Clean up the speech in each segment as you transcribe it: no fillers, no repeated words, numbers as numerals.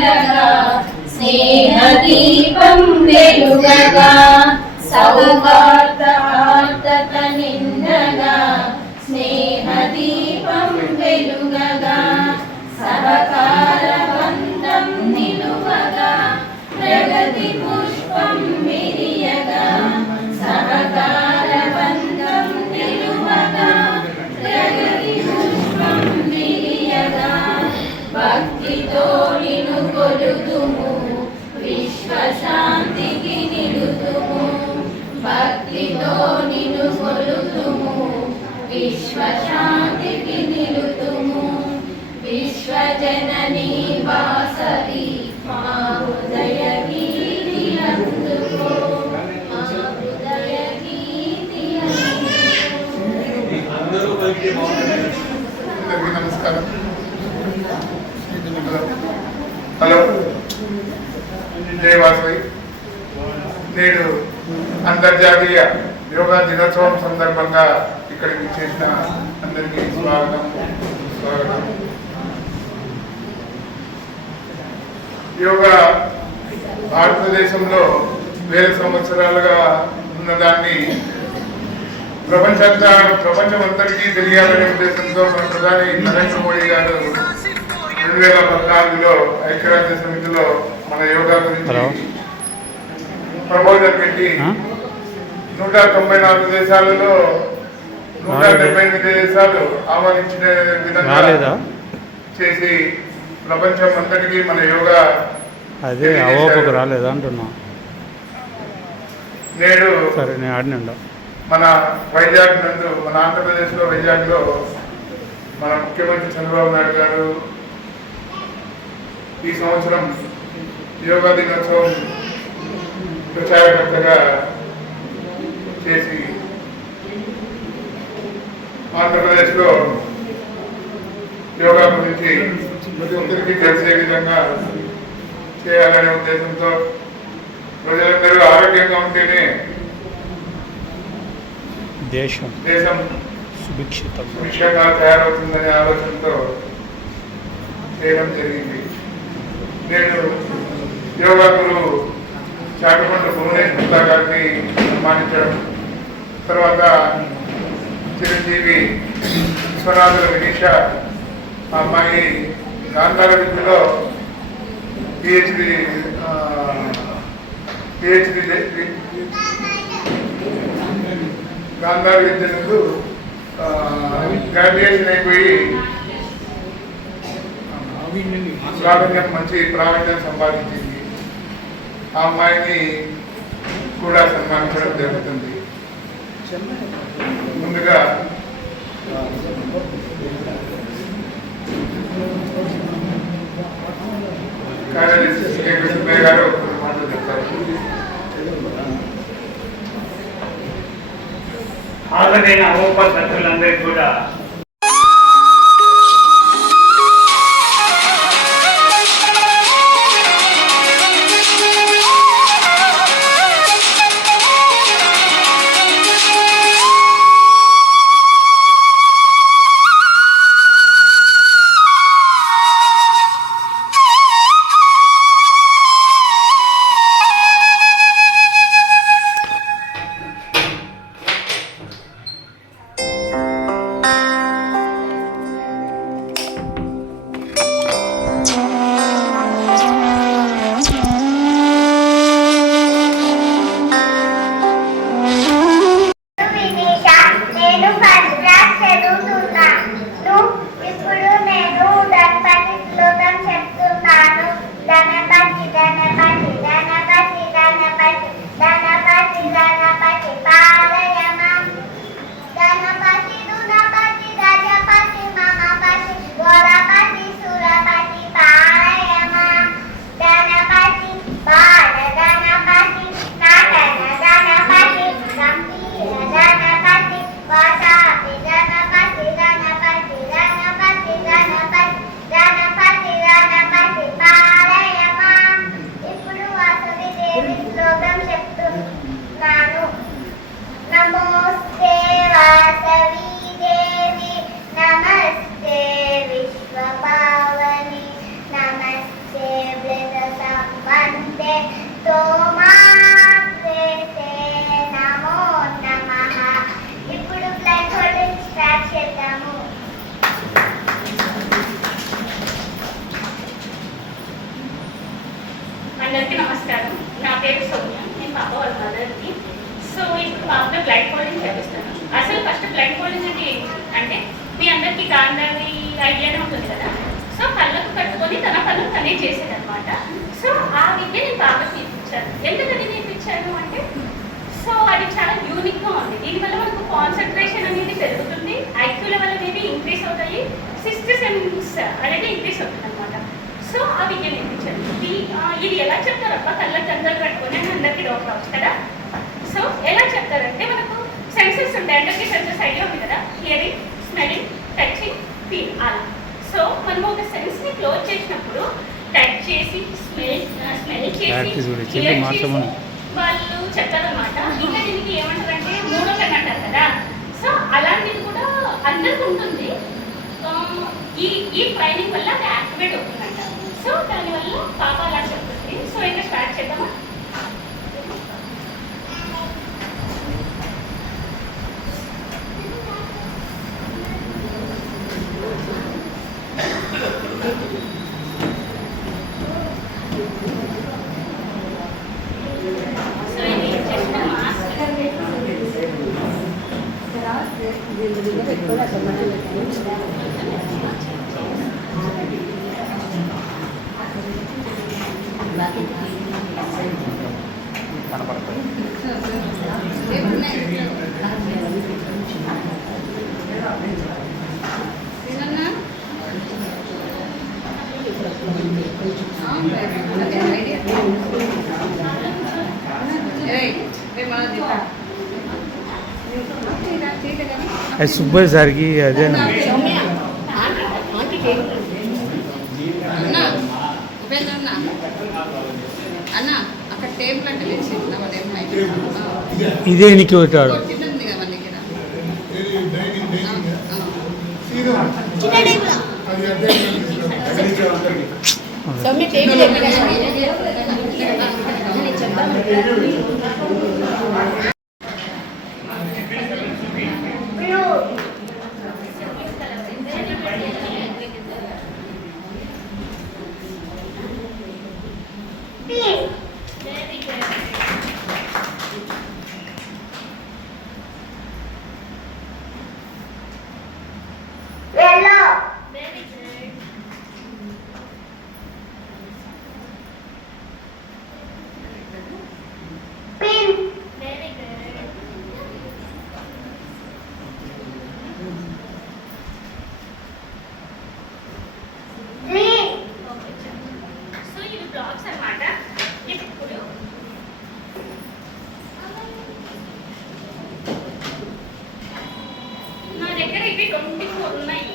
నిండగా స్నేహదీపం వెలుగగా సౌహార్దత నిండగా స్నేహదీపం వెలుగగా సహకార బంధం నిలువగా ప్రగతి పుష్పం విరియగా సహకార బంధం నిలువగా ప్రగతి పుష్పం విరియగా భక్తితో నిన్ను కొలుదుము విశ్వశాంతికి నిలుదుము భక్తితో నిన్ను కొలుదుము విశ్వశాంతికి నిలుదుము విశ్వజననీ వాసవి మా హృదయ గీతి అందుకో మా హృదయ గీతి నమస్కారం. హలో, జై వాసవి. నేడు అంతర్జాతీయ యోగా దినోత్సవం సందర్భంగా ఇక్కడికి చేసిన అందరికీ స్వాగతం. యోగా భారతదేశంలో వేల సంవత్సరాలుగా ఉన్నదాన్ని ప్రపంచమంతటికీ తెలియాలనే ఉద్దేశంతో మన ప్రధాని నరేంద్ర మోడీ గారు 2014లో ఐక్యరాజ్య సమితిలో మన యోగా గురించి ప్రపోజల్ పెట్టి 194 దేశాలలో 178 దేశాలు ఆమోదించిన విధంగా చేసి ప్రపంచం అంతటికీ మన యోగా అదే అవోపకు రాలేదా అంటున్నా. నేడు సరే, నేను ఆడినండా మన వైజాగ్ నందు, మన ఆంధ్రప్రదేశ్లో వైజాగ్లో మన ముఖ్యమంత్రి చంద్రబాబు నాయుడు గారు ఈ సంవత్సరం యోగా దినోత్సవం ప్రచారకర్తగా చేసి ఆంధ్రప్రదేశ్లో యోగా గురించి ప్రతి ఒక్కరికి తెలిసే విధంగా చేయాలనే ఉద్దేశంతో ప్రజలందరూ ఆరోగ్యంగా ఉంటేనే దేశం సుభిక్షంగా తయారవుతుందనే ఆలోచనతో చేయడం జరిగింది. నేను యోగా గురువు చాటుకొండ భువనేష్ గుప్తా గారిని సన్మానించడం, తర్వాత చిరంజీవి విశ్వనాథుల వినీష ఆ అమ్మాయి గాంధార విద్యలో పిహెచ్డి గాంధార విద్య నందు గ్రాడ్యుయేషన్ అయిపోయి మంచి ప్రావీణ్యం సంపాదించింది. ఆ అమ్మాయిని కూడా సన్మానించడం జరుగుతుంది. ముందుగా కార్యదర్శి శ్రీ కృష్ణయ్య గారు మాటలు చెప్తారు. హాజరైన ఉపసభ్యులందరికీ కూడా అన్నీ చేసేదన్నమాట. సో ఆ విద్య నేను బాగా నేర్పించాను. ఎందుకని నేర్పించాను అంటే, సో అది చాలా యూనిక్గా ఉంది. దీనివల్ల మనకు కాన్సన్ట్రేషన్ అనేది పెరుగుతుంది, ఐక్యూ లెవెల్ అనేది ఇంక్రీస్ అవుతాయి, సిక్స్త్ సెన్స్ అనేది ఇంక్రీస్ అవుతుంది అనమాట. సో ఆ విద్య నేర్పించాను. ఇది ఎలా చెప్తారబ్బా కళ్ళ గంటలు కట్టుకొని అని అందరికీ డౌట్ రావచ్చు కదా. సో ఎలా చెప్తారంటే, మనకు సెన్సెస్ ఉంటాయి, అందరికీ సెన్సెస్ ఐడియా ఉంది కదా, హియరింగ్, స్మెల్లింగ్, టచింగ్, ఫీల్ అలా. సో మనం ఒక సెన్స్ని క్లోజ్ చేసినప్పుడు టచ్ చేసి స్మెల్ చేసి hear చేసి వాళ్ళు చెప్తారనమాట. ఇంకా దీనికి ఏమంటారంటే మూడో కన్ను అంటారు కదా. సో అలాంటిది కూడా అందరికి ఉంటుంది. ఈ ట్రైనింగ్ వల్ల అది యాక్టివేట్ అవుతుందంట. సో దానివల్ల పాప అలా చెప్తుంది. సో ఇంకా స్టార్ట్ చేద్దామా? సో ఇది జస్ట్ మాస్క్. అది సుబ్బయ్య సార్కి అదేనా అన్న అక్కడ టేబుల్ అంటే ఇదే నీకు పెట్టాడు ఉంది కదా మన దగ్గర సౌమ్య టేబుల్ ఎక్కడ సో ఇవి బ్లాక్స్ అన్నమాట. ఇప్పుడు నా దగ్గర ఇవి 24 ఉన్నాయి.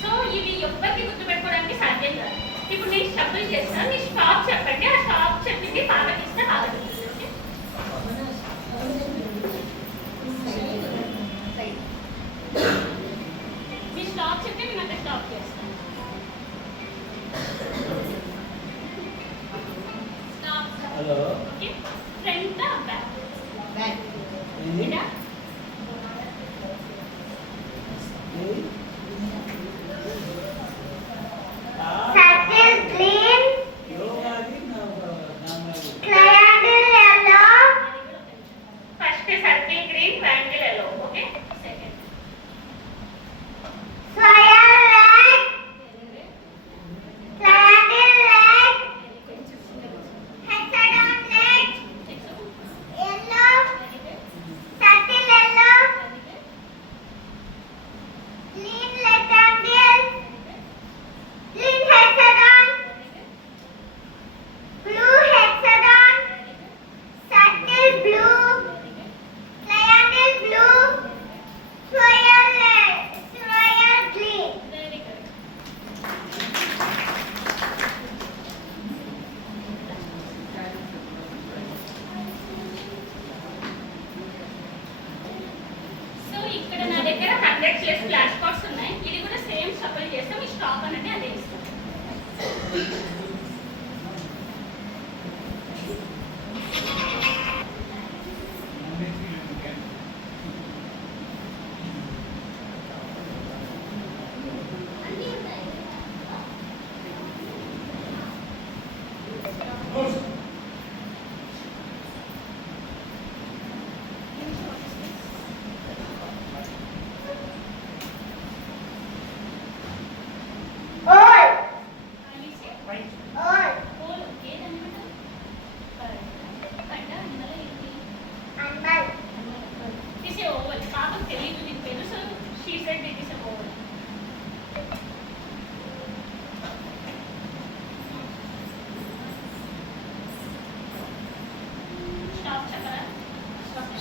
సో ఇవి ఎవ్వరికి గుర్తుపెట్టుకోవడానికి సాధ్యం కాదు. ఇప్పుడు నేను షఫుల్ చేస్తాను, మీ స్టాప్ చెప్పండి, ఆ స్టాప్ చెప్పింది పాలకిస్తే పాలకిస్తుంది. మీ స్టాప్ చెప్తే నేను అక్కడ స్టాప్ చేస్తాను. ఓకే, ఫ్రంట్ బ్యాక్ ఇదా first circle green, triangle yellow. Okay, second ఇక్కడ నా దగ్గర 100 ప్లస్ ఫ్లాష్ కార్డ్స్ ఉన్నాయి. ఇది కూడా సేమ్ షఫుల్ చేస్తాం, ఈ స్టాప్ అనేది అదే ఇస్తాం. Oh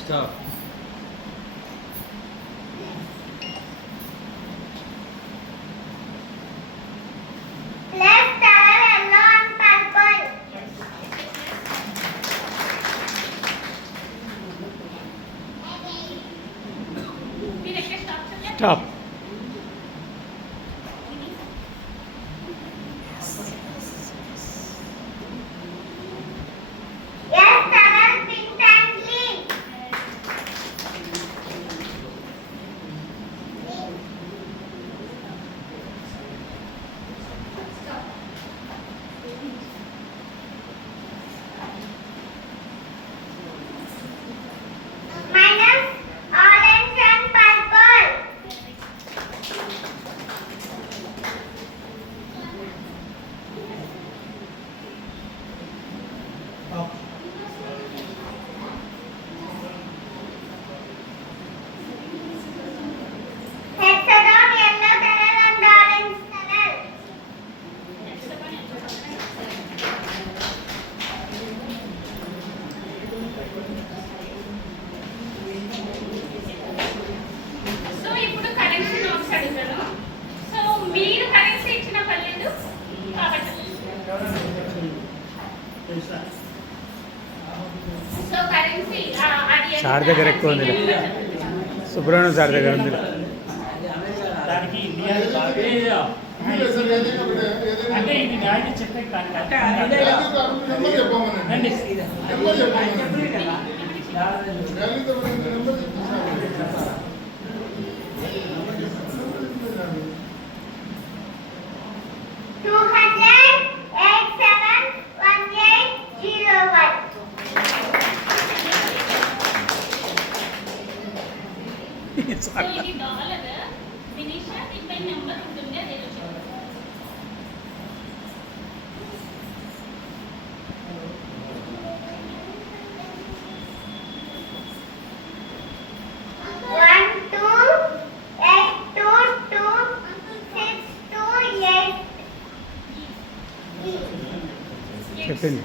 stop. Let's color yellow and purple. మీరు ఎక్కడ స్టాప్ చేయాలి? Stop. Let's color pink and green. Minus orange and purple. Hexagon, yellow color and orange color. So ఇప్పుడు కరెన్సీ నోట్స్ అడుగుతాను. సో మీరు కరెన్సీ ఇచ్చిన పర్లేదు కాబట్టి సో కరెన్సీ అది ఎంత సార్ దగ్గర ఎక్కువ ఉంది. సుబ్రహ్మణ్యం సార్ దగ్గర ఉంది. దానికి ఇండియా బాగా అంటే ఇది న్యాయం చెప్పే కానీ నెంబర్ చెప్పమనండి. నెంబర్ చెప్పమనండి. సో ఇది డాలర్ ఫినిష్ దీనిపై నెంబర్ ఉంటుంది అదే చెప్పింది.